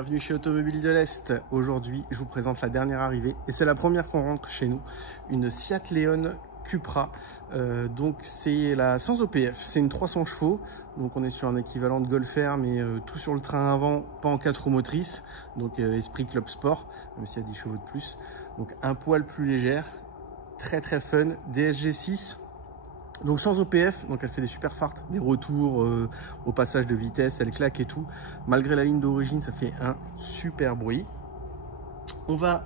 Bienvenue chez Automobile de l'Est. Aujourd'hui, je vous présente la dernière arrivée et c'est la première qu'on rentre chez nous. Une Seat Leon Cupra. Donc c'est la sans OPF, c'est une 300 chevaux. Donc on est sur un équivalent de Golf R, mais tout sur le train avant, pas en 4 roues motrices. Donc esprit club sport, même s'il y a 10 chevaux de plus. Donc un poil plus légère, très fun. DSG6. Donc sans OPF, donc elle fait des super farts, des retours au passage de vitesse, elle claque et tout. Malgré la ligne d'origine, ça fait un super bruit. On va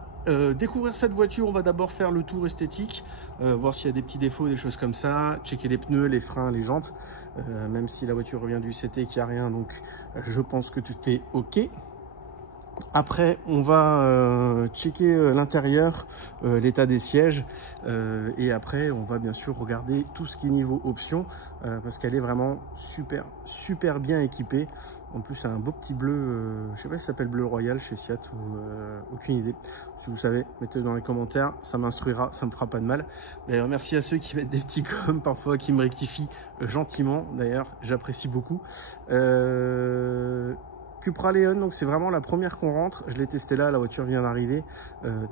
découvrir cette voiture, on va d'abord faire le tour esthétique, voir s'il y a des petits défauts, des choses comme ça, checker les pneus, les freins, les jantes, même si la voiture revient du CT qu'il n'y a rien, donc je pense que tout est OK. Après, on va checker l'intérieur, l'état des sièges, et après, on va bien sûr regarder tout ce qui est niveau options, parce qu'elle est vraiment super bien équipée. En plus, c'est un beau petit bleu, je sais pas si ça s'appelle bleu royal chez Seat ou aucune idée. Si vous savez, mettez-le dans les commentaires, ça m'instruira, ça me fera pas de mal. D'ailleurs, merci à ceux qui mettent des petits coms parfois, qui me rectifient gentiment. D'ailleurs, j'apprécie beaucoup. Cupra Leon, donc c'est vraiment la première qu'on rentre. Je l'ai testé là, la voiture vient d'arriver.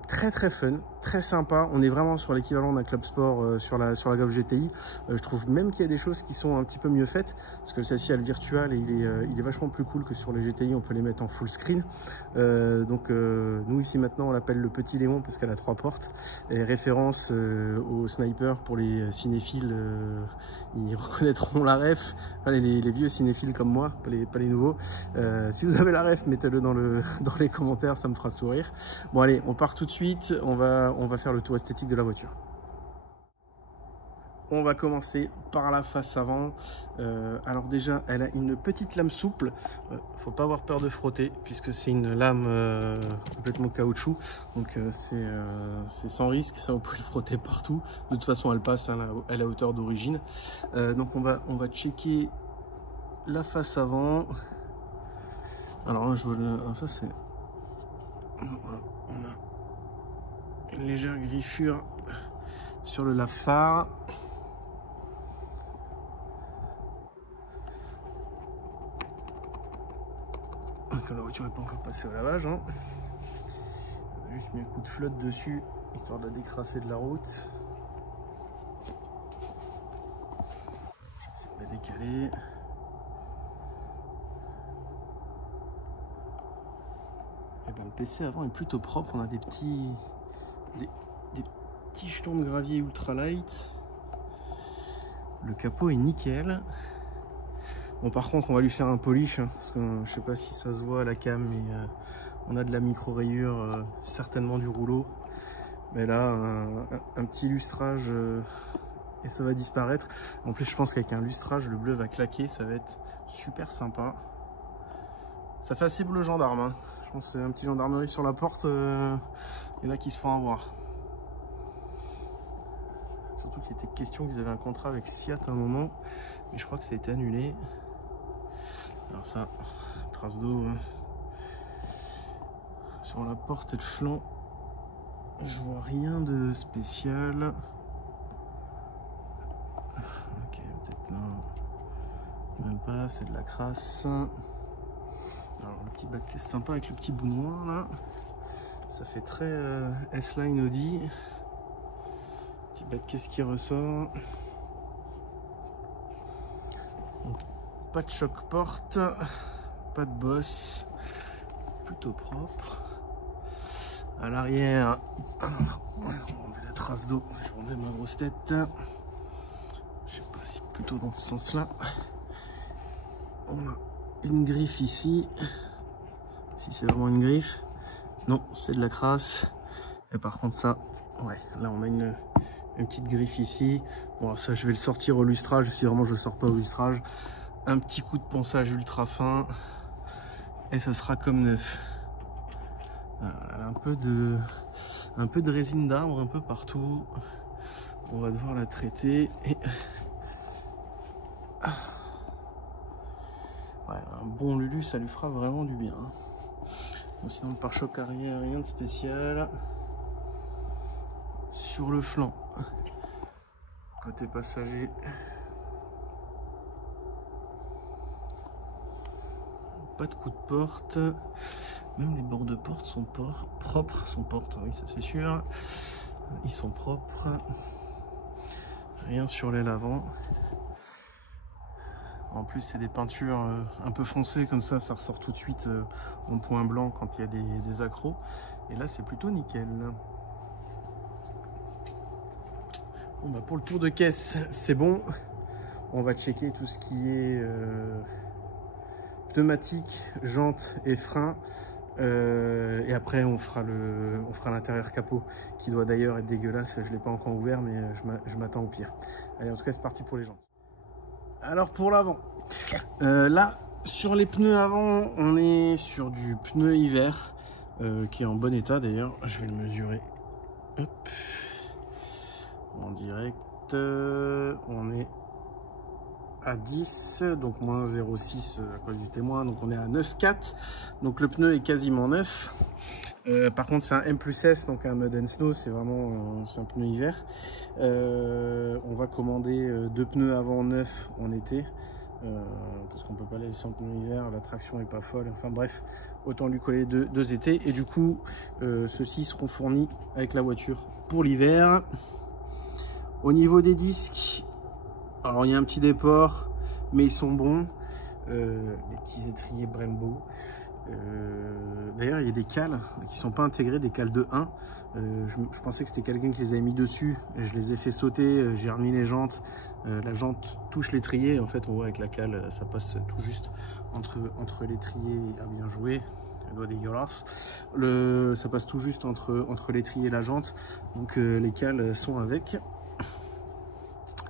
Très fun, très sympa. On est vraiment sur l'équivalent d'un club sport sur la Golf GTI. Je trouve même qu'il y a des choses qui sont un petit peu mieux faites, parce que celle-ci a le virtual et il est vachement plus cool que sur les GTI. On peut les mettre en full screen. Nous ici maintenant on l'appelle le petit Léon parce qu'elle a 3 portes. Et référence au sniper pour les cinéphiles, ils reconnaîtront la ref. Enfin, les vieux cinéphiles comme moi, pas les nouveaux. Si vous avez la ref, mettez-le dans les commentaires, ça me fera sourire. Bon allez, on part tout de suite, on va faire le tour esthétique de la voiture. On va commencer par la face avant. Alors déjà, elle a une petite lame souple. Faut pas avoir peur de frotter puisque c'est une lame complètement caoutchouc. Donc c'est sans risque. Ça, vous pouvez le frotter partout. De toute façon, elle passe à la hauteur d'origine. Donc on va checker la face avant. Alors là, ça c'est... Voilà, on a une légère griffure sur le lave-phare. La voiture n'est pas encore passée au lavage. Hein. On a juste mis un coup de flotte dessus, histoire de la décrasser de la route. Je vais essayer de la décaler. Et ben, le PC avant est plutôt propre. On a des petits jetons de gravier ultra light. Le capot est nickel. Bon, par contre, on va lui faire un polish, hein, parce que je sais pas si ça se voit à la cam, mais on a de la micro-rayure, certainement du rouleau. Mais là, un petit lustrage et ça va disparaître. En plus, je pense qu'avec un lustrage, le bleu va claquer, ça va être super sympa. Ça fait assez bleu gendarme. Hein. Je pense que c'est un petit gendarmerie sur la porte, et là qui se font avoir. Surtout qu'il était question qu'ils avaient un contrat avec Seat à un moment, mais je crois que ça a été annulé. Alors ça, trace d'eau sur la porte et le flanc, je vois rien de spécial. Ok, peut-être non, même pas, c'est de la crasse. Alors le petit bac test sympa avec le petit bout noir là, ça fait très S-Line Audi. Petit bas de caisse qui ressort. Donc, pas de choc-porte, pas de bosse, plutôt propre. À l'arrière, on va enlever la trace d'eau, je vais enlever ma grosse tête. Je sais pas si plutôt dans ce sens-là. On a une griffe ici. Si c'est vraiment une griffe. Non, c'est de la crasse. Et par contre ça, ouais, là on a une petite griffe ici. Bon, ça je vais le sortir au lustrage si vraiment je le sors pas au lustrage. Un petit coup de ponçage ultra fin et ça sera comme neuf. Alors, un peu de résine d'arbre un peu partout. On va devoir la traiter et ouais, un bon Lulu ça lui fera vraiment du bien. Bon, sinon le pare-choc arrière, rien de spécial. Sur le flanc, côté passager, pas de coup de porte. Même les bords de porte sont propres, oui ça c'est sûr. Ils sont propres. Rien sur l'aile avant. En plus c'est des peintures un peu foncées comme ça ressort tout de suite en point blanc quand il y a des accros. Et là c'est plutôt nickel. Bon, bah pour le tour de caisse c'est bon. On va checker tout ce qui est pneumatique, jantes et freins. Et après on fera l'intérieur capot qui doit d'ailleurs être dégueulasse. Je ne l'ai pas encore ouvert mais je m'attends au pire. Allez, en tout cas c'est parti pour les jantes. Alors pour l'avant, là sur les pneus avant on est sur du pneu hiver qui est en bon état d'ailleurs. Je vais le mesurer. Hop. En direct, on est à 10, donc moins 0,6 à cause du témoin, donc on est à 9,4, donc le pneu est quasiment neuf. Par contre c'est un M+S, donc un Mud & Snow, c'est vraiment c'est un pneu hiver. On va commander 2 pneus avant neufs en été, parce qu'on peut pas les laisser en pneu hiver, la traction est pas folle, enfin bref, autant lui coller deux étés, et du coup ceux-ci seront fournis avec la voiture pour l'hiver. Au niveau des disques, alors il y a un petit déport, mais ils sont bons. Les petits étriers Brembo. D'ailleurs, il y a des cales qui ne sont pas intégrées, des cales de 1. Je pensais que c'était quelqu'un qui les avait mis dessus. Je les ai fait sauter, j'ai remis les jantes. La jante touche l'étrier. En fait, on voit avec la cale, ça passe tout juste entre l'étrier. Ah, bien joué. Elle doit dégueulasse. Ça passe tout juste entre l'étrier et la jante. Donc les cales sont avec.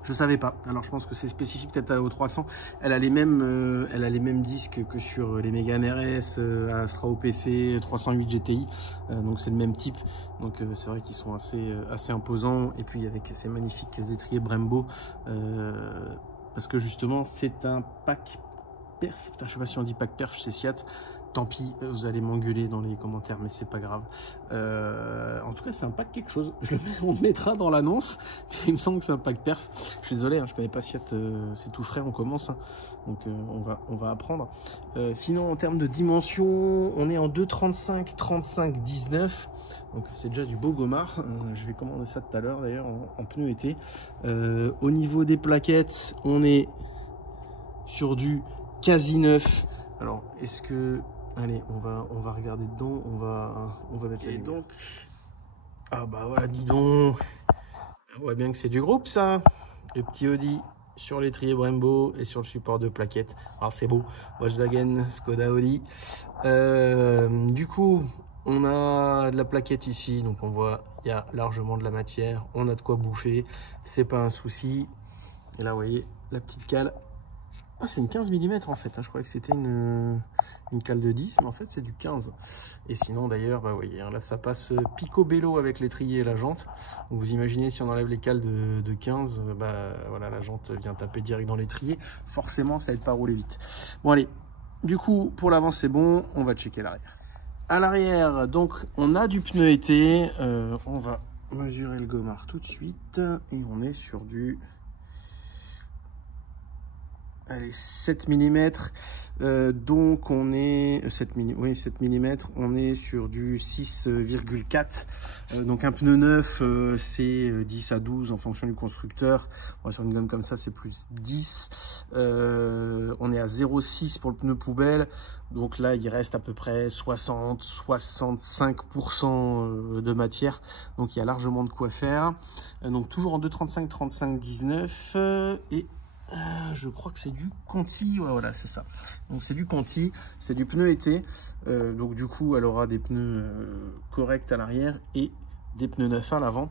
Je savais pas. Alors je pense que c'est spécifique peut-être au 300. Elle a les mêmes disques que sur les Mégane RS, Astra OPC, 308 GTI. Donc c'est le même type. Donc c'est vrai qu'ils sont assez imposants. Et puis avec ces magnifiques étriers Brembo, parce que justement c'est un pack perf. Putain, je sais pas si on dit pack perf chez Seat. Tant pis, vous allez m'engueuler dans les commentaires, mais c'est pas grave. En tout cas, c'est un pack quelque chose. On le mettra dans l'annonce. Il me semble que c'est un pack perf. Je suis désolé, hein, je connais pas Seat, c'est tout frais, on commence. Hein. Donc on va apprendre. Sinon, en termes de dimension, on est en 2,35, 35, 19. Donc c'est déjà du beau gomard. Je vais commander ça tout à l'heure d'ailleurs en pneu été. Au niveau des plaquettes, on est sur du quasi neuf. Alors, est-ce que... Allez, on va regarder dedans, on va mettre les donc. Ah bah voilà, dis donc. On voit bien que c'est du groupe ça. Le petit Audi sur l'étrier Brembo et sur le support de plaquettes. Alors c'est beau. Volkswagen, Skoda, Audi. Du coup, on a de la plaquette ici, donc on voit il y a largement de la matière. On a de quoi bouffer, c'est pas un souci. Et là, vous voyez la petite cale. Ah, c'est une 15 mm en fait, hein. Je croyais que c'était une cale de 10, mais en fait c'est du 15. Et sinon d'ailleurs, bah, vous voyez, hein, là ça passe picobello avec l'étrier et la jante. Donc, vous imaginez si on enlève les cales de 15, bah, voilà, la jante vient taper direct dans l'étrier. Forcément ça aide pas à rouler vite. Bon allez, du coup pour l'avant c'est bon, on va checker l'arrière. À l'arrière, donc on a du pneu été, on va mesurer le gomard tout de suite, et on est sur du... Allez, 7 mm, donc on est 7 mm, on est sur du 6,4, donc un pneu neuf c'est 10 à 12 en fonction du constructeur. Sur une gomme comme ça c'est plus 10. On est à 0,6 pour le pneu poubelle, donc là il reste à peu près 60-65% de matière, donc il y a largement de quoi faire. Donc toujours en 2,35, 35, 19, et je crois que c'est du Conti, ouais, voilà, c'est ça. Donc c'est du Conti, c'est du pneu été. Donc du coup, elle aura des pneus corrects à l'arrière et des pneus neufs à l'avant.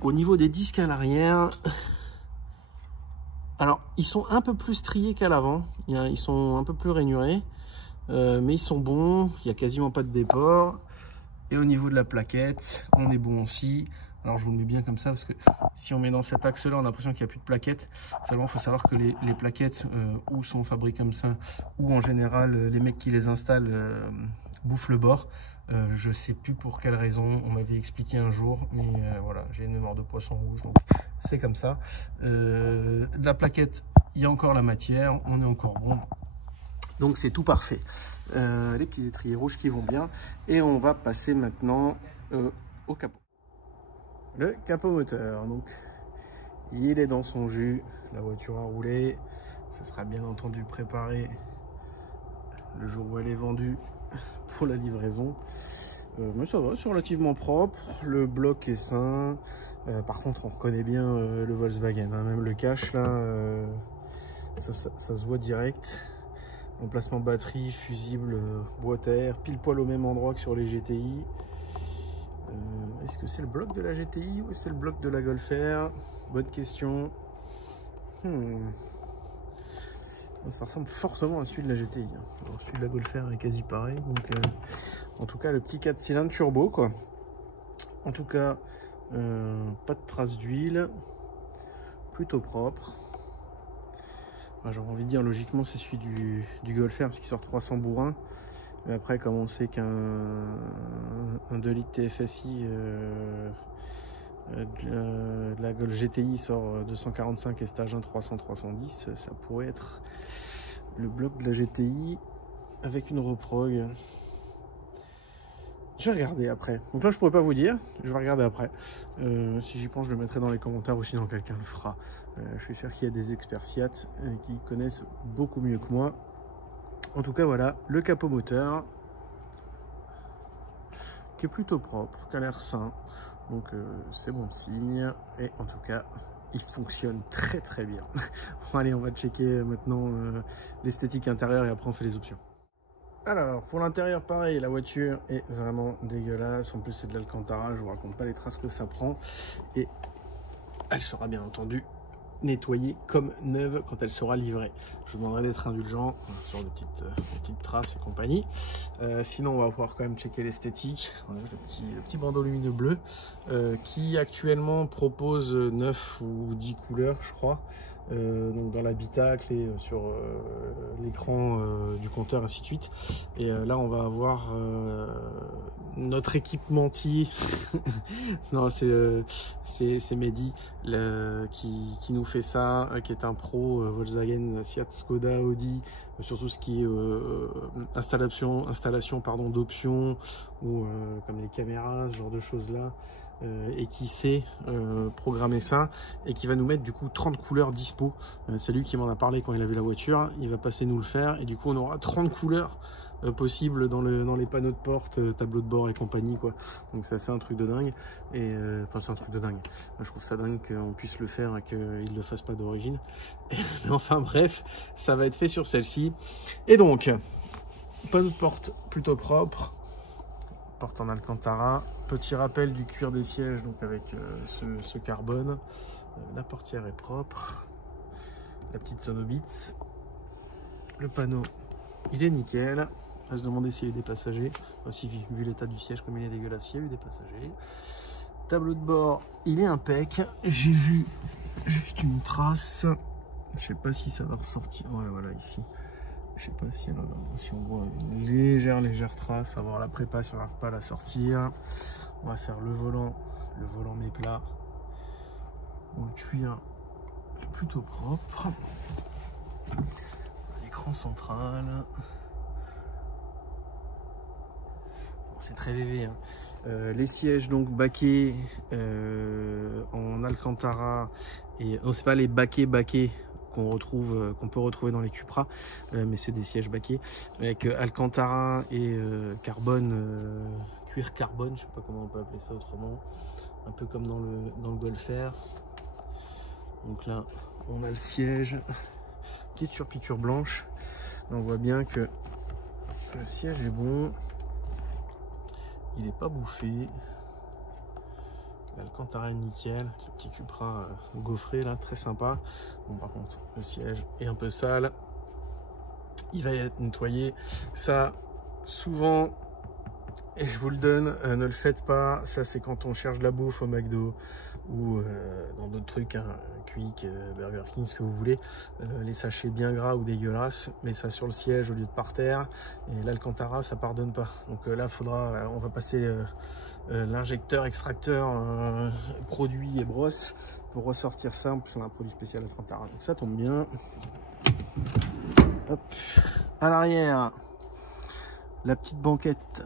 Au niveau des disques à l'arrière, alors ils sont un peu plus striés qu'à l'avant. Ils sont un peu plus rainurés, mais ils sont bons. Il n'y a quasiment pas de déport. Et au niveau de la plaquette, on est bon aussi. Alors je vous le mets bien comme ça parce que si on met dans cet axe là, on a l'impression qu'il n'y a plus de plaquettes. Seulement il faut savoir que les plaquettes ou sont fabriquées comme ça, ou en général les mecs qui les installent bouffent le bord. Je sais plus pour quelle raison, on m'avait expliqué un jour, mais voilà, j'ai une mémoire de poisson rouge, donc c'est comme ça. De la plaquette, il y a encore la matière, on est encore bon. Donc c'est tout parfait. Les petits étriers rouges qui vont bien. Et on va passer maintenant au capot. Le capot moteur, donc il est dans son jus. La voiture a roulé. Ça sera bien entendu préparé le jour où elle est vendue pour la livraison. Mais ça va, c'est relativement propre. Le bloc est sain. Par contre, on reconnaît bien le Volkswagen, hein. Même le cache là, ça se voit direct. Emplacement batterie, fusible, boîte à air, pile poil au même endroit que sur les GTI. Est-ce que c'est le bloc de la GTI ou c'est le bloc de la Golf R? Bonne question. Ça ressemble fortement à celui de la GTI. Alors, celui de la Golf R est quasi pareil. Donc, en tout cas, le petit 4 cylindres turbo, quoi. En tout cas, pas de traces d'huile. Plutôt propre. J'aurais envie de dire, logiquement, c'est celui du Golf R parce qu'il sort 300 bourrins. Mais après, comme on sait qu'un 2 litres TFSI la Golf GTI sort 245 et stage 1 300-310, ça pourrait être le bloc de la GTI avec une reprog. Je vais regarder après. Donc là, je pourrais pas vous dire. Je vais regarder après. Si j'y pense, je le mettrai dans les commentaires ou sinon quelqu'un le fera. Je suis sûr qu'il y a des experts SIAT qui connaissent beaucoup mieux que moi. En tout cas, voilà, le capot moteur qui est plutôt propre, qui a l'air sain. Donc c'est bon signe. Et en tout cas, il fonctionne très très bien. Bon, allez, on va checker maintenant l'esthétique intérieure et après on fait les options. Alors, pour l'intérieur, pareil, la voiture est vraiment dégueulasse. En plus, c'est de l'Alcantara, je vous raconte pas les traces que ça prend. Et elle sera bien entendu nettoyée comme neuve quand elle sera livrée. Je vous demanderai d'être indulgent sur des petites traces et compagnie. Sinon, on va pouvoir quand même checker l'esthétique. Le petit bandeau lumineux bleu qui actuellement propose 9 ou 10 couleurs, je crois. Donc dans l'habitacle et sur l'écran du compteur, ainsi de suite. Et là, on va avoir notre équipementier. Non, c'est Mehdi qui nous fait ça, qui est un pro Volkswagen, Seat, Skoda, Audi, sur tout ce qui est installation d'options ou comme les caméras, ce genre de choses là. Et qui sait programmer ça et qui va nous mettre du coup 30 couleurs dispo. C'est lui qui m'en a parlé quand il avait la voiture. Il va passer nous le faire et du coup on aura 30 couleurs possibles dans les panneaux de porte, tableau de bord et compagnie, quoi. Donc c'est assez un truc de dingue. Et enfin c'est un truc de dingue. Moi, je trouve ça dingue qu'on puisse le faire et qu'il ne le fasse pas d'origine. Mais enfin bref, ça va être fait sur celle-ci. Et donc panneau de porte plutôt propre. Porte en Alcantara, petit rappel du cuir des sièges, donc avec ce carbone. La portière est propre, la petite Sonobits, le panneau il est nickel. On va se demander s'il y a eu des passagers. Voici, vu l'état du siège comme il est dégueulasse, il y a eu des passagers. Tableau de bord il est impec. J'ai vu juste une trace, je sais pas si ça va ressortir. Ouais, voilà, ici. Je sais pas si on voit une légère trace, à voir la prépa si on n'arrive pas à la sortir. On va faire le volant méplat. Bon, le cuir est plutôt propre. L'écran central. Bon, c'est très VV, hein. Les sièges donc baquets en Alcantara et non, c'est pas les baquets qu'on peut retrouver dans les Cupra, mais c'est des sièges baquets avec Alcantara et cuir carbone, je sais pas comment on peut appeler ça autrement, un peu comme dans le Golf R. Donc là on a le siège, petite surpiqûre blanche. Là, on voit bien que le siège est bon, il n'est pas bouffé. L'Alcantara est nickel, le petit Cupra gaufré là, très sympa. Bon, par contre le siège est un peu sale, il va y être nettoyé. Ça, souvent, et je vous le donne, ne le faites pas. Ça, c'est quand on cherche de la bouffe au McDo ou dans d'autres trucs, hein, Quick, Burger King, ce que vous voulez. Les sachets bien gras ou dégueulasses, mais ça sur le siège au lieu de par terre. Et l'Alcantara, ça pardonne pas. Donc là, on va passer l'injecteur, extracteur, produit et brosse pour ressortir ça. En plus, on a un produit spécial Alcantara. Donc ça tombe bien. Hop. À l'arrière, la petite banquette.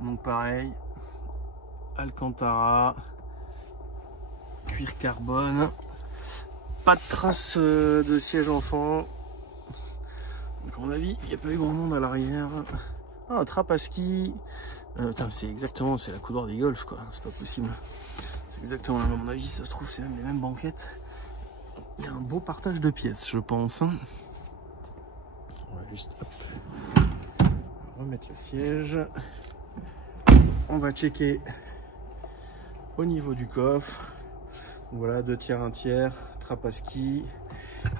Donc pareil, Alcantara, cuir carbone, pas de traces de siège enfant. Donc à mon avis, il n'y a pas eu grand monde à l'arrière. Ah, un trap à ski. C'est exactement, c'est la couloir des golfs quoi, c'est pas possible. C'est exactement, à mon avis, ça se trouve, c'est même les mêmes banquettes. Il y a un beau partage de pièces, je pense. On va juste remettre le siège. On va checker au niveau du coffre. Voilà, 2 tiers, 1 tiers, trappe à ski,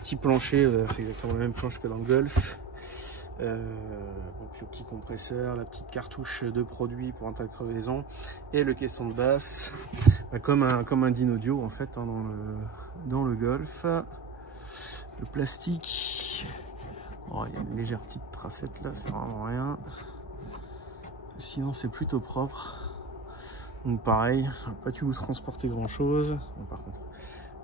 petit plancher, c'est exactement la même planche que dans le Golf. Donc le petit compresseur, la petite cartouche de produit pour intercrevaison et le caisson de basse, comme un Dynaudio en fait hein, dans le Golf. Le plastique, oh, il y a une légère petite tracette là, c'est vraiment rien. Sinon c'est plutôt propre. Donc pareil, pas dû vous transporter grand chose. Bon, par contre,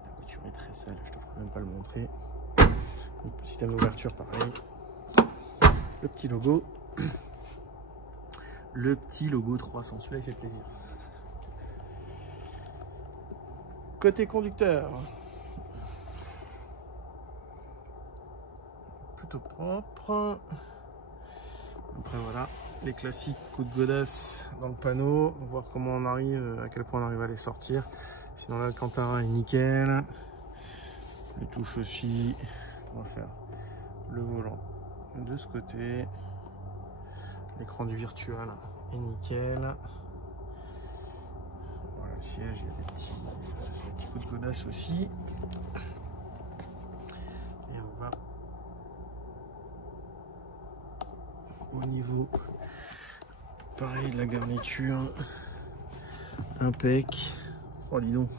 la voiture est très sale, je ne te ferai même pas le montrer. Donc, le système d'ouverture pareil. Le petit logo. Le petit logo 300, celui-là il fait plaisir. Côté conducteur. Plutôt propre. Après voilà, les classiques coups de godasse dans le panneau. On va voir comment on arrive, à quel point on arrive à les sortir. Sinon l'Alcantara est nickel. Les touches aussi. On va faire le volant de ce côté. L'écran du virtual est nickel. Voilà le siège, il y a des petits coups de godasse aussi. Et on va au niveau pareil de la garniture, impec. Oh dis donc,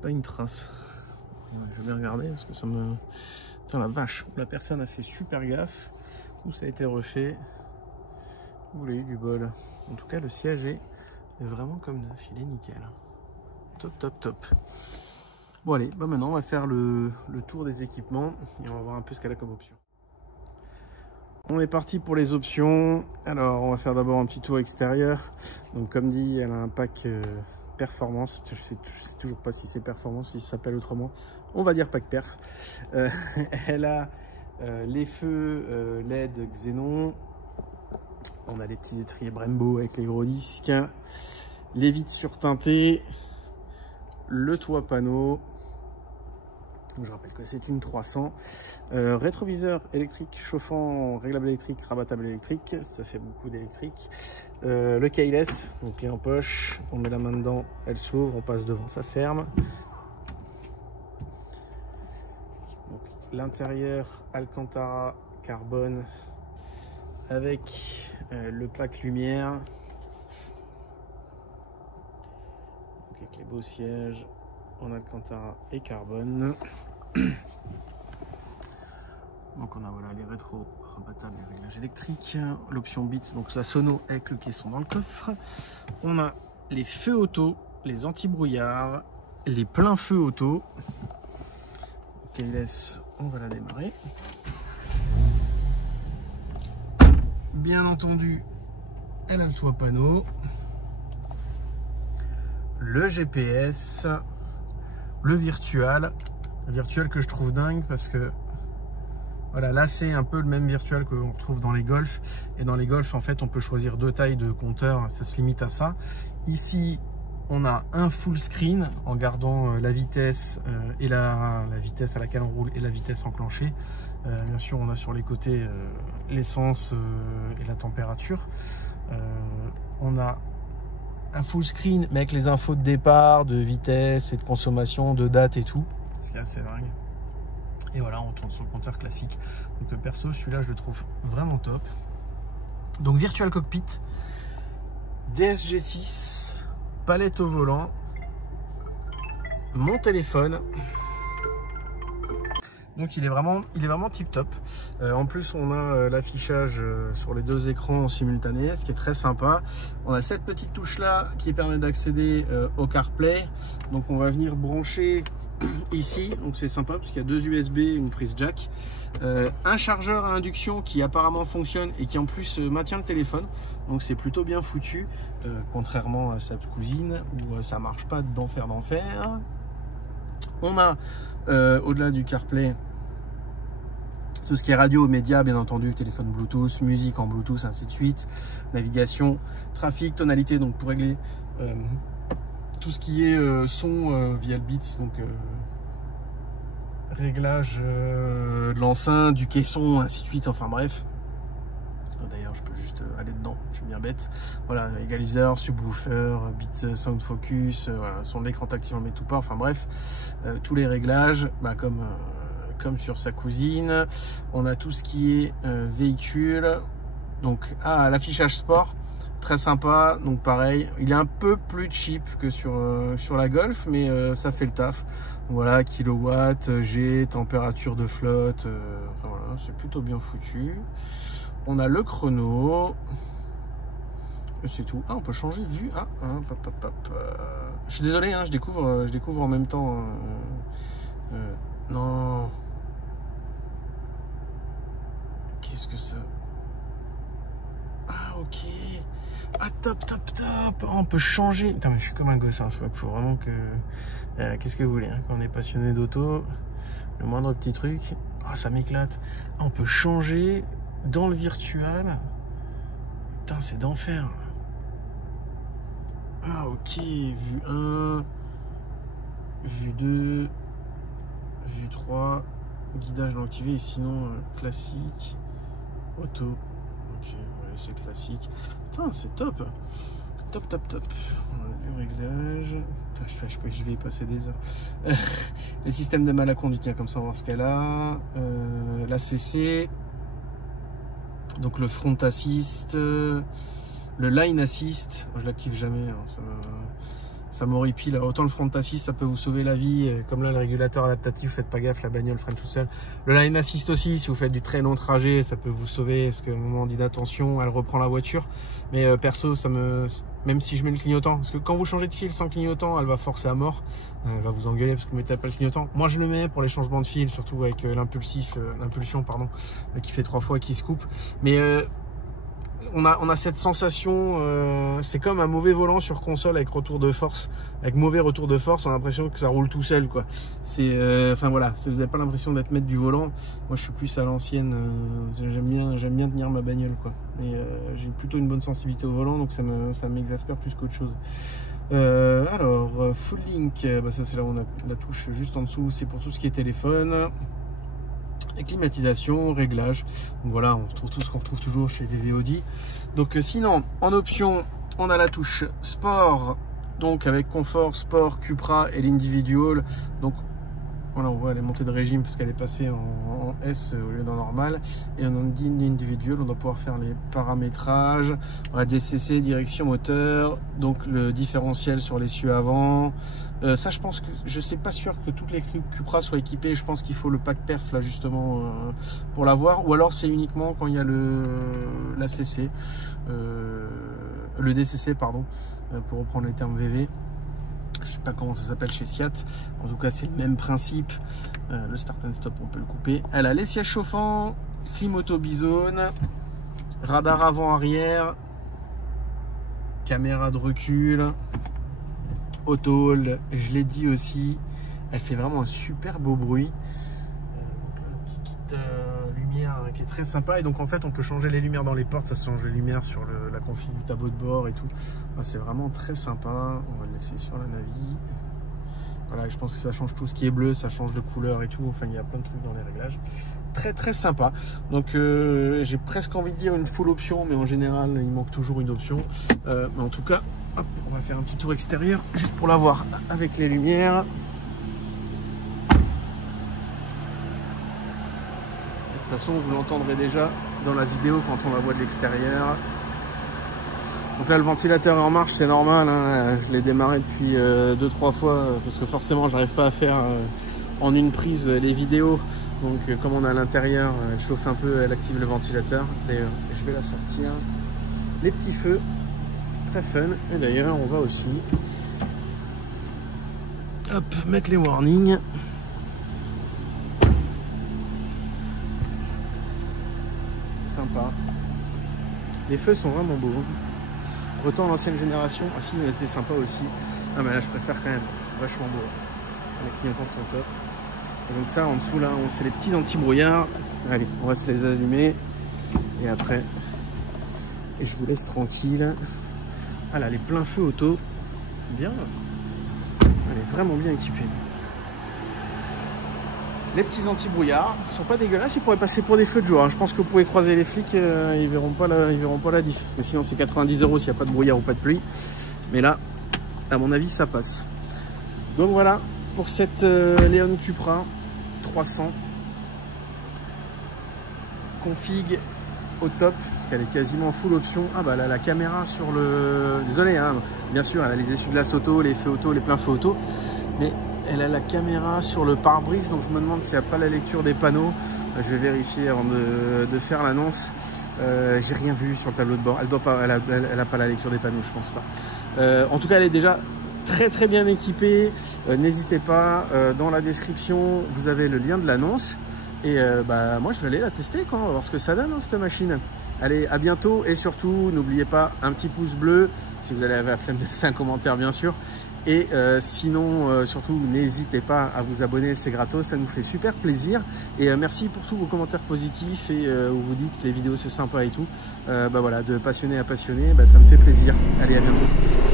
pas une trace. Je vais regarder parce que ça me... Tiens la vache, la personne a fait super gaffe, ou ça a été refait, ou il a eu du bol. En tout cas le siège est vraiment comme neuf, il est nickel. Top top top. Bon allez, bah maintenant on va faire le tour des équipements et on va voir un peu ce qu'elle a comme option. On est parti pour les options. Alors on va faire d'abord un petit tour extérieur. Donc comme dit, elle a un pack performance. Je sais toujours pas si c'est performance, si ça s'appelle autrement. On va dire pack perf. Elle a les feux LED Xenon. On a les petits étriers Brembo avec les gros disques. Les vitres surteintées. Le toit panneau. Je rappelle que c'est une 300. Rétroviseur électrique, chauffant, réglable électrique, rabattable électrique. Ça fait beaucoup d'électrique. Le keyless, donc clé en poche. On met la main dedans, elle s'ouvre, on passe devant, ça ferme. L'intérieur Alcantara carbone avec le pack lumière. Donc avec les beaux sièges en Alcantara et carbone. Donc on a voilà les rétros rabattables, les réglages électriques, l'option Beats, donc la sono avec le caisson dans le coffre. On a les feux auto, les anti-brouillard, les pleins feux auto. Keyless, on va la démarrer. Bien entendu, elle a le toit panneau, le GPS, le virtual que je trouve dingue parce que voilà, là c'est un peu le même virtual que l'on trouve dans les Golf, et dans les Golf en fait on peut choisir 2 tailles de compteur, ça se limite à ça. Ici on a un full screen en gardant la vitesse et la vitesse à laquelle on roule et la vitesse enclenchée. Bien sûr on a sur les côtés l'essence et la température. On a un full screen mais avec les infos de départ, de vitesse et de consommation, de date et tout, ce qui est assez dingue. Et voilà, on tourne sur le compteur classique. Donc perso, celui-là, je le trouve vraiment top. Donc Virtual Cockpit, DSG6, palette au volant, mon téléphone. Donc il est vraiment tip top. En plus, on a l'affichage sur les deux écrans en simultané, ce qui est très sympa. On a cette petite touche là qui permet d'accéder au CarPlay. Donc on va venir brancher ici, donc c'est sympa parce qu'il y a deux USB, une prise jack, un chargeur à induction qui apparemment fonctionne et qui en plus maintient le téléphone, donc c'est plutôt bien foutu, contrairement à sa cousine où ça marche pas d'enfer. On a au-delà du CarPlay tout ce qui est radio, médias, bien entendu, téléphone Bluetooth, musique en Bluetooth, ainsi de suite, navigation, trafic, tonalité, donc pour régler tout ce qui est son via le Beats, donc réglage de l'enceinte, du caisson, ainsi de suite, enfin bref. D'ailleurs, je peux juste aller dedans, je suis bien bête. Voilà, égaliseur, subwoofer, Beats Sound Focus, voilà, son de l'écran tactile, on met tout pas, enfin bref, tous les réglages, bah, comme sur sa cousine. On a tout ce qui est véhicule, donc l'affichage sport. Très sympa, donc pareil, il est un peu plus cheap que sur la Golf, mais ça fait le taf. Voilà, kilowatts, G, température de flotte, enfin voilà, c'est plutôt bien foutu. On a le chrono, c'est tout. Ah, on peut changer de vue. Je suis désolé, hein, je découvre en même temps. Non. Qu'est-ce que ça? Ah, ok. Ah, top. Oh, on peut changer. Putain, mais je suis comme un gosse, hein. Il faut vraiment que... qu'est-ce que vous voulez, hein, quand on est passionné d'auto, le moindre petit truc... Ah, ça m'éclate. Ah, on peut changer dans le virtual. Putain, c'est d'enfer. Ah, ok. Vue 1. Vue 2. Vue 3. Guidage non activé. Et sinon, classique. Auto. Ok, on va laisser classique. Putain, c'est top. Top. On a du réglage. Putain, je vais y passer des heures. Les systèmes de mal à conduire, tiens, comme ça on va voir ce qu'elle a. La CC. Donc le front assist. Le line assist. Je l'active jamais. Hein, ça m'horripile. Autant le front assist, ça peut vous sauver la vie. Comme là, le régulateur adaptatif, faites pas gaffe, la bagnole freine tout seul. Le line assist aussi, si vous faites du très long trajet, ça peut vous sauver. Parce qu'à un moment d'inattention, elle reprend la voiture. Mais perso, même si je mets le clignotant, parce que quand vous changez de fil sans clignotant, elle va forcer à mort. Elle va vous engueuler parce que vous mettez pas le clignotant. Moi, je le mets pour les changements de fil, surtout avec l'impulsion, pardon, qui fait 3 fois et qui se coupe. Mais on a cette sensation, c'est comme un mauvais volant sur console avec retour de force, avec mauvais retour de force, on a l'impression que ça roule tout seul, quoi. C'est, enfin voilà, vous n'avez pas l'impression d'être maître du volant. Moi, je suis plus à l'ancienne, j'aime bien tenir ma bagnole, quoi. Et j'ai plutôt une bonne sensibilité au volant, donc ça m'exaspère plus qu'autre chose. Alors, Full Link, bah ça c'est là où on a la touche juste en dessous, c'est pour tout ce qui est téléphone. Et climatisation, réglage, donc voilà, on retrouve tout ce qu'on retrouve toujours chez VV Audi. Donc sinon, en option, on a la touche sport, donc avec confort, sport, Cupra et l'individual. Donc voilà, on voit les montées de régime parce qu'elle est passée en S au lieu d'en normal. Et en individuel, on doit pouvoir faire les paramétrages. On a DCC, direction moteur, donc le différentiel sur l'essieu avant. Ça, je pense que je sais pas sûr que toutes les Cupra soient équipées. Je pense qu'il faut le pack perf là justement pour l'avoir. Ou alors c'est uniquement quand il y a la CC, le DCC pardon, pour reprendre les termes VV. Je sais pas comment ça s'appelle chez Seat. En tout cas, c'est le même principe. Le start and stop, on peut le couper. Elle a les sièges chauffants, clim auto bisone, radar avant-arrière, caméra de recul, auto hold, je l'ai dit aussi. Elle fait vraiment un super beau bruit. Donc là, le petit kit lumière qui est très sympa. Et donc en fait, on peut changer les lumières dans les portes. Ça change les lumières sur la config du tableau de bord et tout. C'est vraiment très sympa. On va le laisser sur la navi. Voilà, je pense que ça change tout ce qui est bleu, ça change de couleur et tout. Enfin, il y a plein de trucs dans les réglages. Très sympa. Donc j'ai presque envie de dire une full option, mais en général, il manque toujours une option. Mais en tout cas, hop, on va faire un petit tour extérieur juste pour la voir avec les lumières. De toute façon, vous l'entendrez déjà dans la vidéo quand on la voit de l'extérieur. Donc là, le ventilateur est en marche, c'est normal, hein. Je l'ai démarré depuis 2-3 fois parce que forcément, j'arrive pas à faire en une prise les vidéos Donc comme on est à l'intérieur, elle chauffe un peu, elle active le ventilateur. D'ailleurs, je vais la sortir. Les petits feux, très fun. Et d'ailleurs, on va aussi hop, mettre les warnings. Sympa. Les feux sont vraiment beaux. Autant l'ancienne génération, ah si, elle était sympa aussi. Ah mais là, je préfère quand même. C'est vachement beau. Les clignotants sont top. Et donc ça, en dessous là, c'est les petits anti-brouillards. Allez, on va se les allumer. Et après, et je vous laisse tranquille. Ah là, les pleins feux auto. Bien. Elle est vraiment bien équipée. Les petits anti-brouillards, ils sont pas dégueulasses, ils pourraient passer pour des feux de jour. Hein. Je pense que vous pouvez croiser les flics, ils verront pas la diff. Parce que sinon c'est 90 € s'il n'y a pas de brouillard ou pas de pluie. Mais là, à mon avis, ça passe. Donc voilà, pour cette Leon Cupra 300. Config au top, parce qu'elle est quasiment full option. Ah bah là, la caméra sur le... Désolé, hein, bien sûr, elle a les essuie-glaces auto, les feux auto, les pleins feux auto. Mais elle a la caméra sur le pare-brise, donc je me demande s'il n'y a pas la lecture des panneaux. Je vais vérifier avant de faire l'annonce. J'ai rien vu sur le tableau de bord. Elle a pas la lecture des panneaux, je pense pas. En tout cas, elle est déjà très bien équipée. N'hésitez pas, dans la description, vous avez le lien de l'annonce. Et bah, moi, je vais aller la tester, quoi. On va voir ce que ça donne, hein, cette machine. Allez, à bientôt. Et surtout, n'oubliez pas un petit pouce bleu, si vous avez la flemme de laisser un commentaire, bien sûr. Et sinon, surtout, n'hésitez pas à vous abonner, c'est gratos, ça nous fait super plaisir. Et merci pour tous vos commentaires positifs et où vous dites que les vidéos c'est sympa et tout. Bah voilà, de passionné à passionné, bah, ça me fait plaisir. Allez, à bientôt.